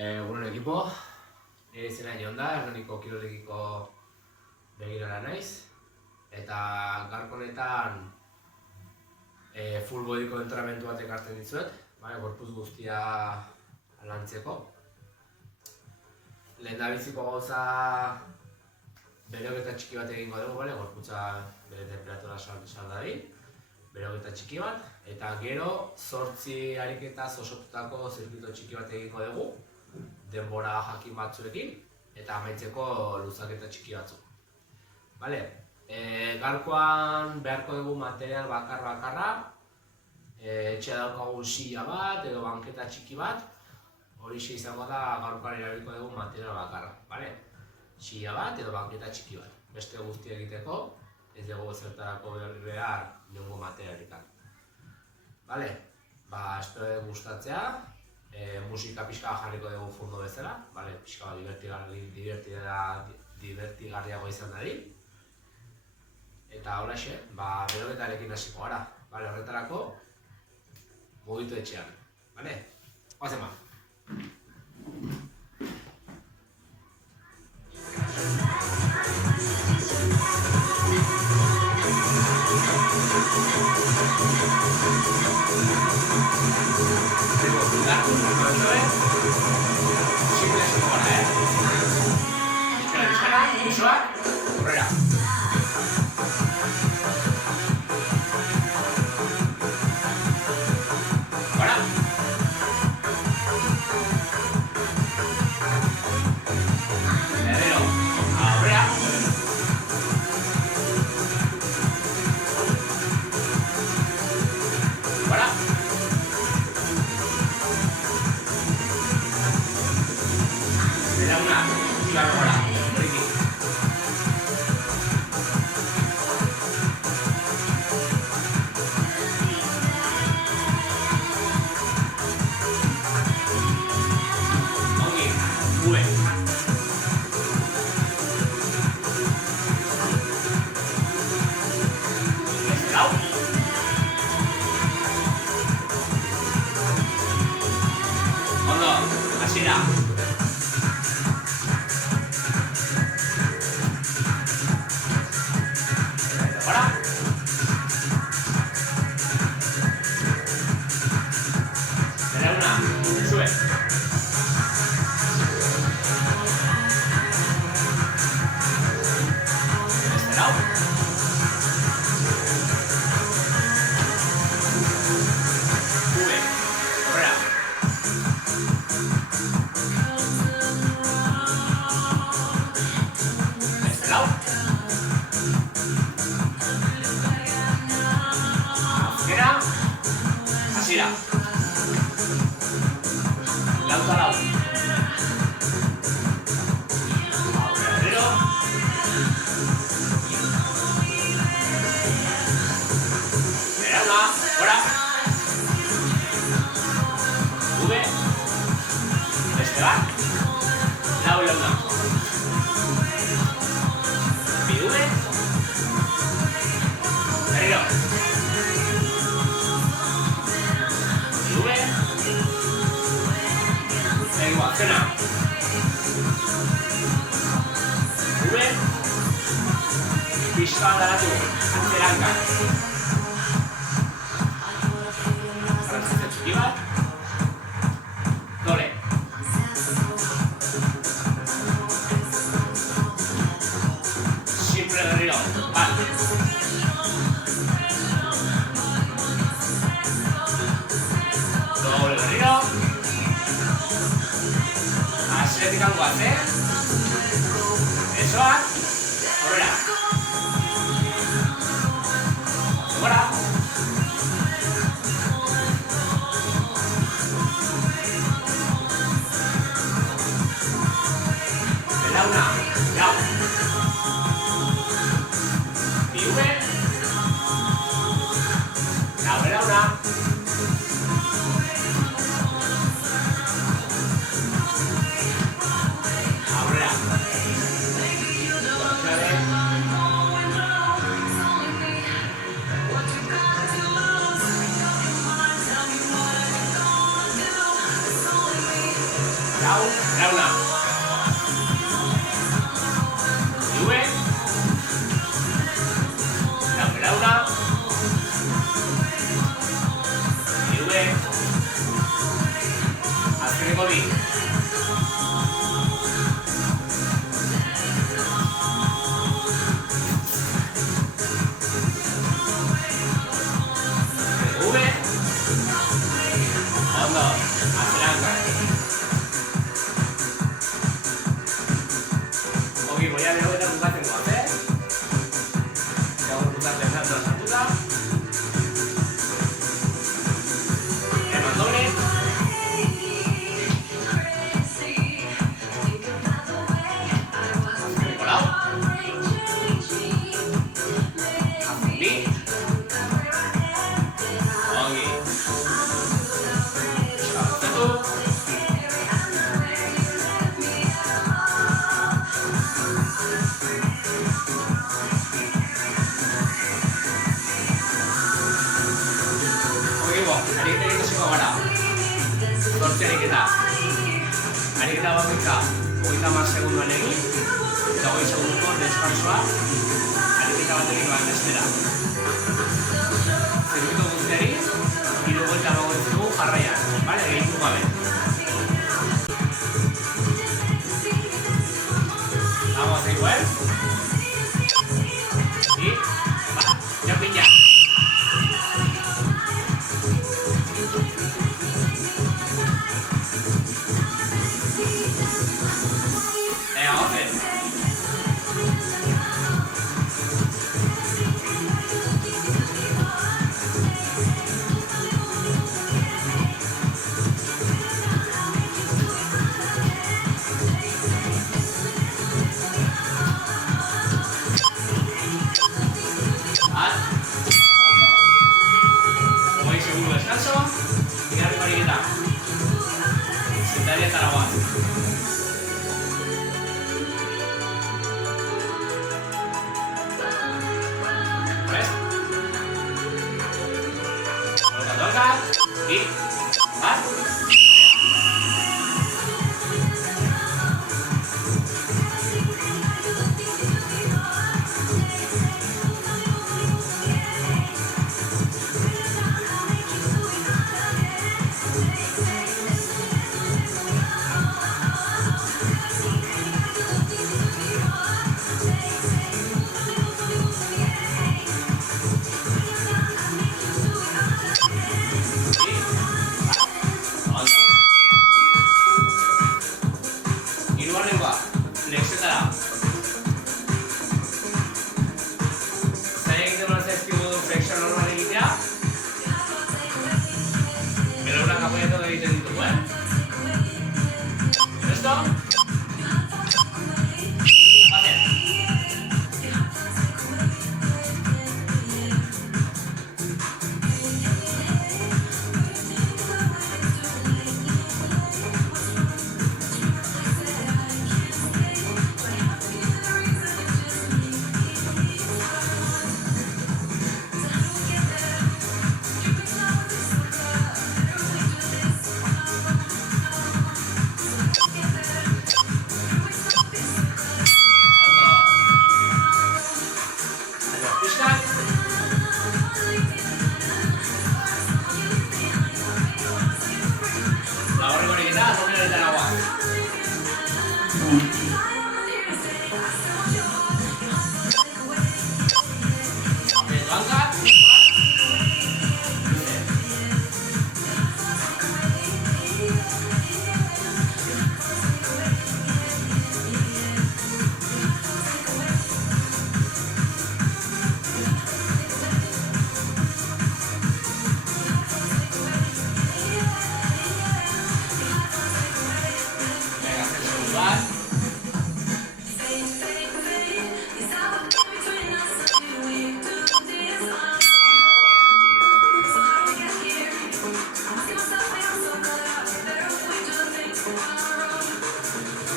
Egunon ekipo, nire izena Jon da, Hernaniko kirolegiko begirara naiz. Eta gaurko honetan full bodyko entrenamendu bat ekartzen dizuet, gorputz guztia lantzeko. Lehendabiziko gauza beroketa txiki bat egingo dugu, gorputza bere temperatura sal dadin, beroketa txiki bat, eta gero 8 ariketaz osotutako zirkuito txiki bat egingo dugu, denbora jakin batzuekin, eta amaitzeko luzaketa txiki batzuk. Gaurkoan beharko dugu material bakarra, etxe daukagun silla bat edo banketa txiki bat, horixe izango da gaurkoan erabiliko dugu material bakarra. Silla bat edo banketa txiki bat. Beste guztia egiteko, ez dugu zertarako behar niongo materialikan. Espero gustatzea. Musika pixka jarriko dugu fondo bezala, pixka divertigarriago izan dadin. Eta holaxe, beroketarekin hasiko gara. Horretarako, mugitu etxean. Goazen ba! Hau, launa. Iue. Launa. Iue. Azkeneko bi. Ondo, azelanka. Ogi, boia bero eta bukatzen goaz, Gaur bukatzen zantzua sartuta. Emandone. Azkeneko lau. Bi. Ogi. Ariketa bakoitza 30 segundoan egin, eta 20 segundoko deskansoa ariketa bat egin bat bestera. Zirkuito guztiari, 3 buelta bagoitzugu jarraian, bale, egitu gabe. Vamos a hacer igual. Y va, ya pilla. Y va.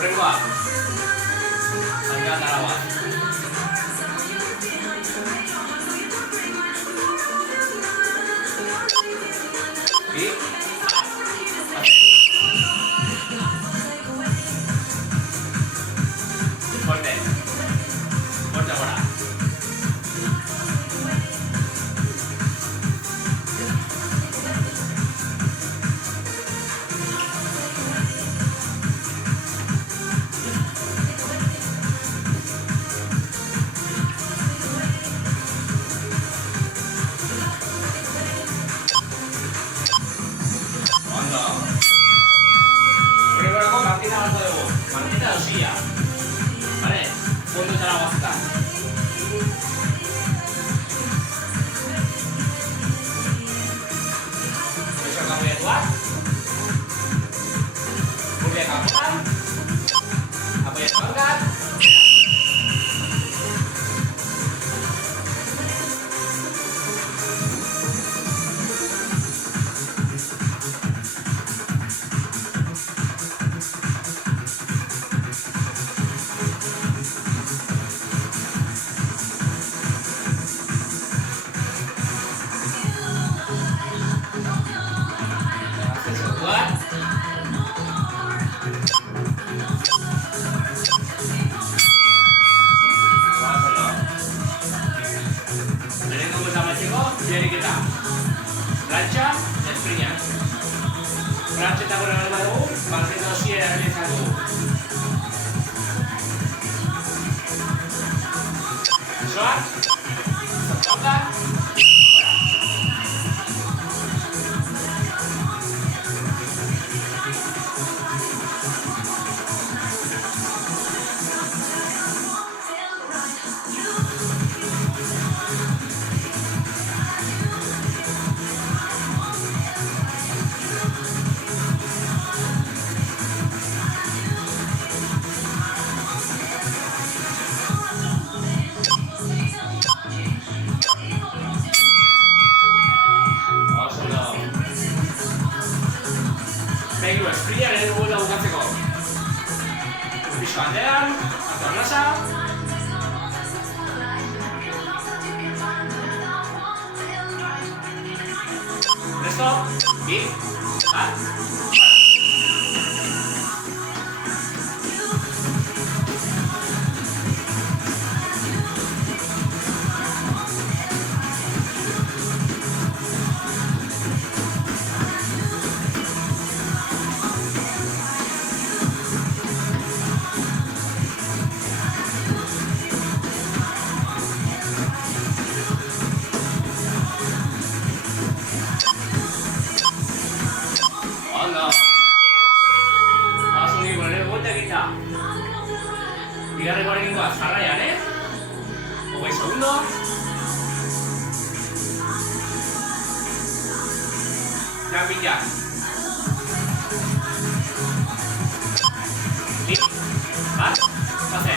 Berubah. Agak tarawat. Di. Apoya el bancar. Jadi kita lanca dan springnya. Lanca tak boleh lalu, bangkit dosia dari satu. Shot, toka. Baik, springnya dari bola bukatzeko. Pixka batean, atau nasa. Presto, bi, bat, bigarren gorekingoa jarraian, Hogei segundo. Lan bila. Bi, bat, pase.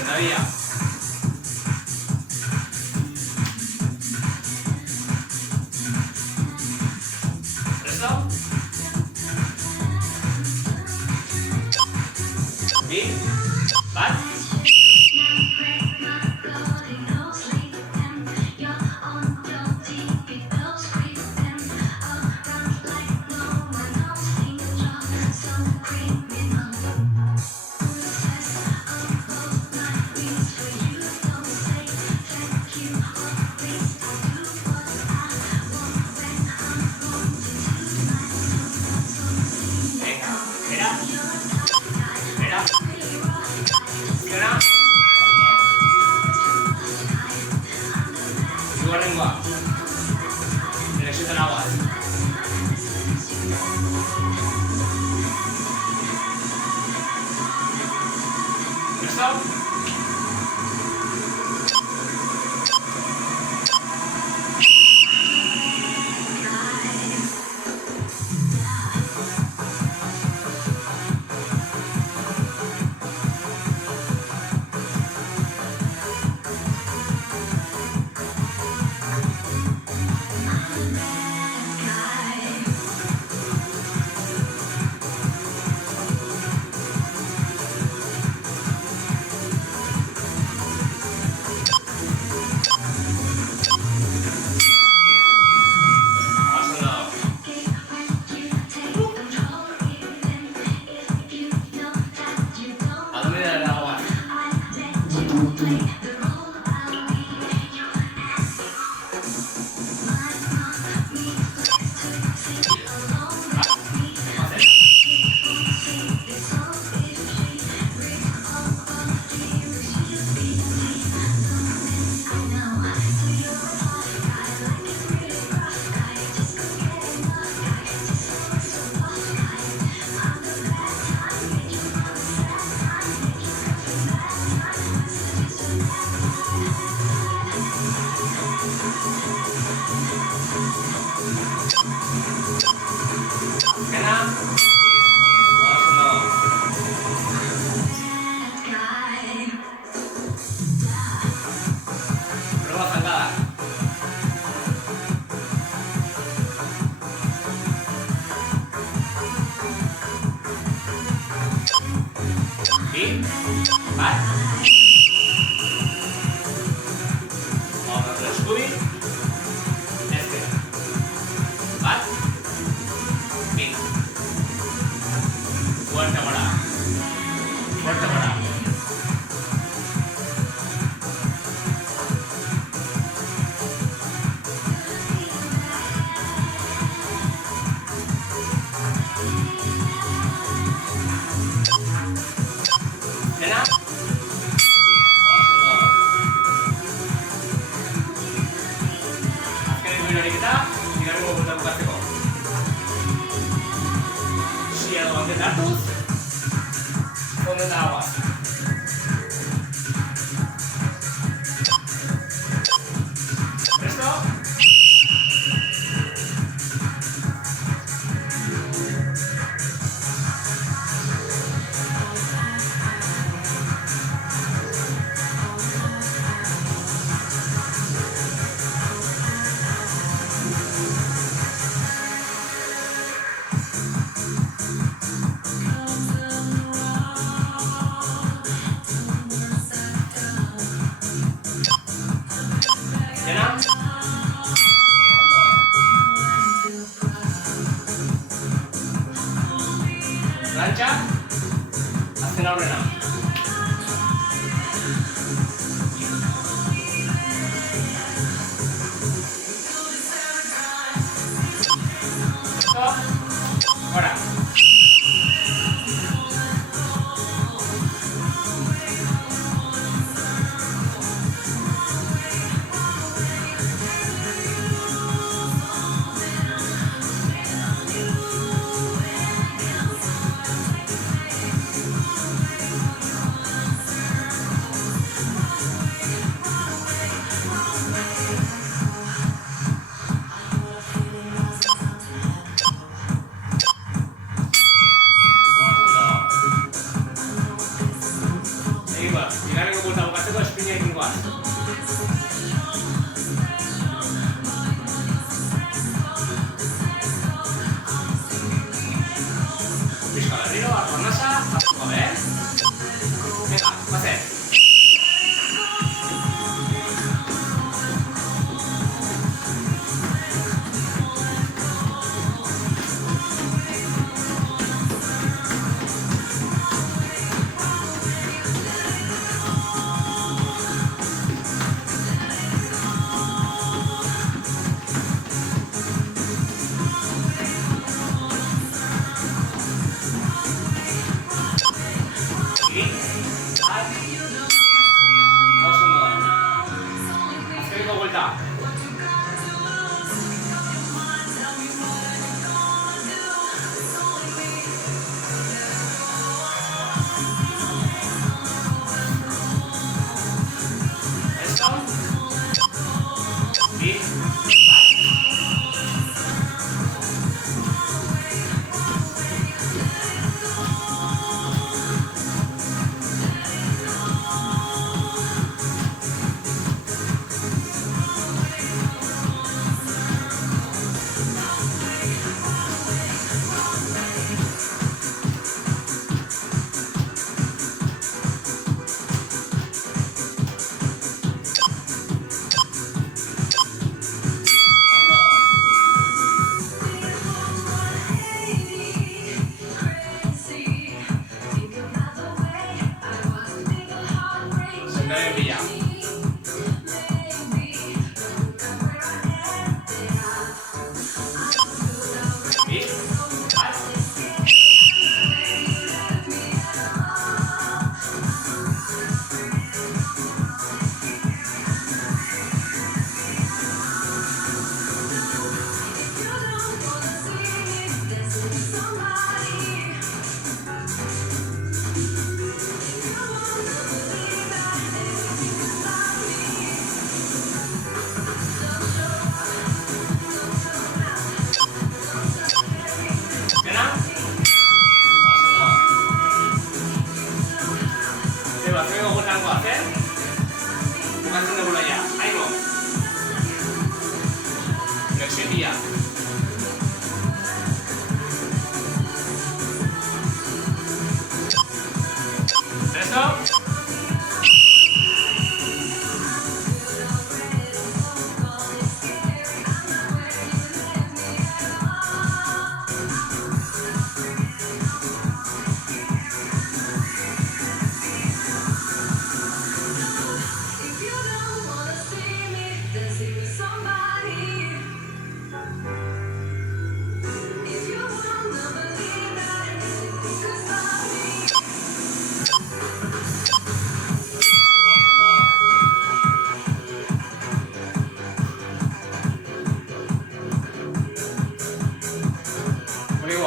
Todavía. ¿Presto? Bi, bat. Venga, espera. Espera. Bi, bat. Aurratu eskubi. Ezker. Bat. Bi. Fuerte gora. Fuerte gora. Zena? Oso. Azkeneko irariketa, bigarrengo buelta bukatzeko. Sia edo banketa hartuz, ondeta aguaz. Presto? Zena? Ondo. Rantxa? Azken aurrena. Listo? Gora.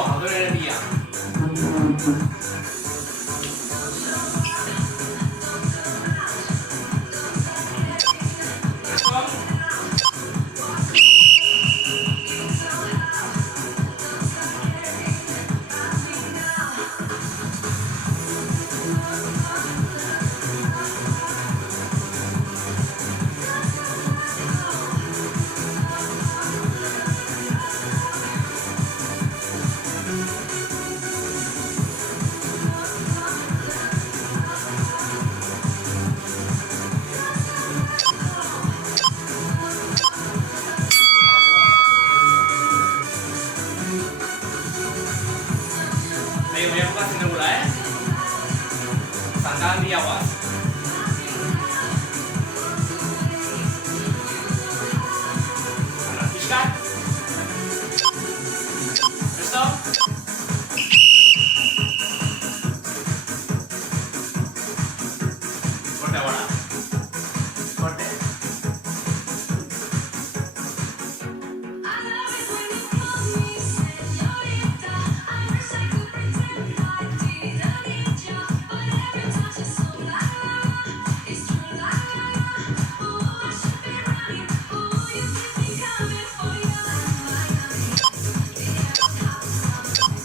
aurrera egia. Voy a jugar sin regular, Zancada handiagoaz. Pixkat. Presto? Fuerte ahora. Fuerte.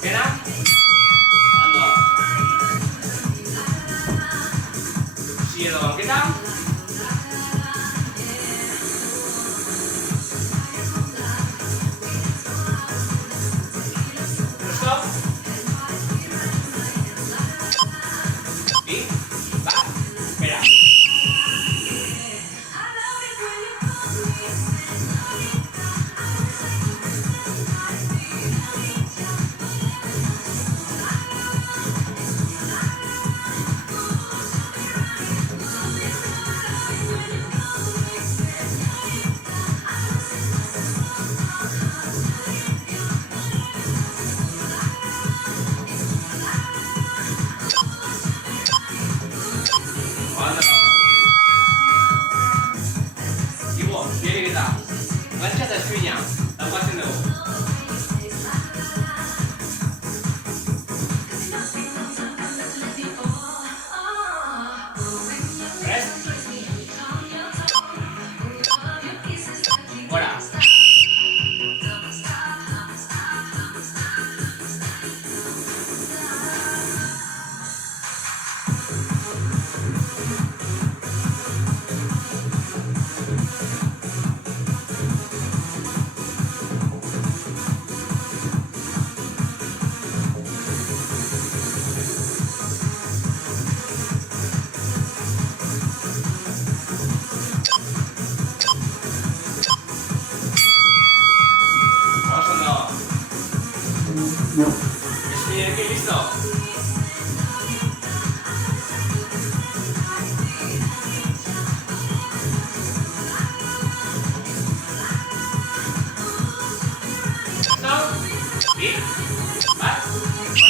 Kena? Ondo. Si edo banketa. Presto? Bi, bat, bera. Ondo. Ibo, biegiketa. Gantxa eta eskuina. Daukatzen dugu. Prest? Gora. Eskuinekin listo? Presto? Bi, bat, gora.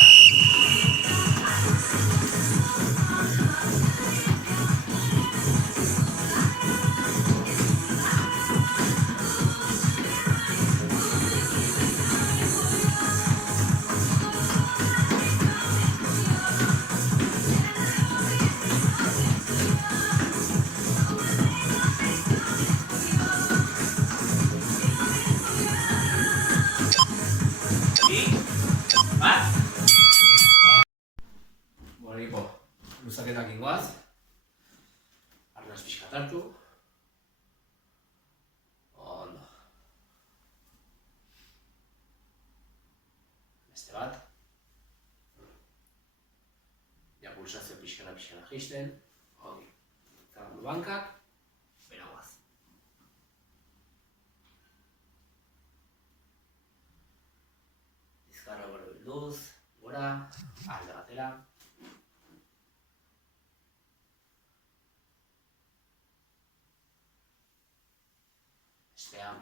Bi, bat. Bueno, equipo, luzaketak ingoaz. Arnaz pixkat hartu. Ondo. Beste bat. Ja, pulsazio pixkana jaisten. Ongi. Zagandu bankak. Beragoaz. Bizkarra gero bilduz. Gora. Alde batera. Bestea.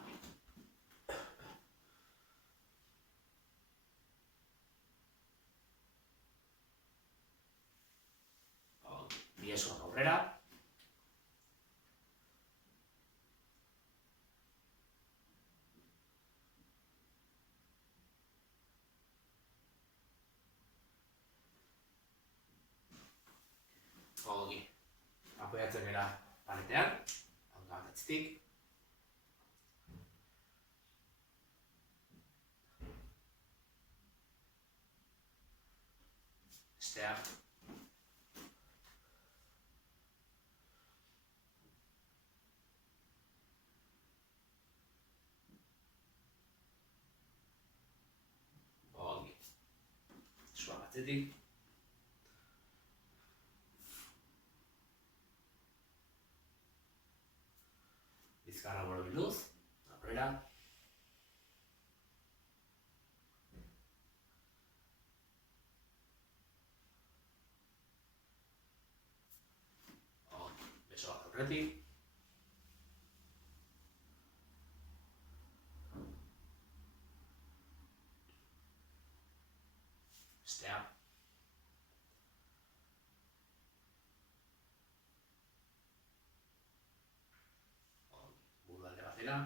Biesuak aurrera. Ongi. Apoiatzen gara paletean, hanka bat atzitik. Estea. Ongi. Esua batzetik. Bizkarra borobiluz, aurrera. Beso bat aurretik. Estea. Buru alde batera.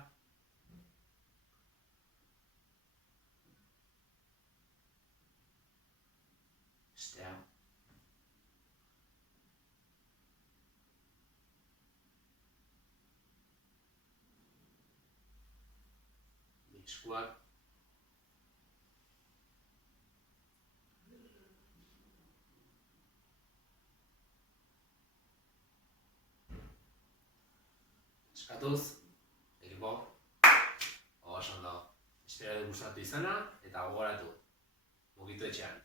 Estea. Eskuak. Eskatuz, ekipo, oso ondo. Espero dut gustatu izana eta gogoratu, mugitu etxean.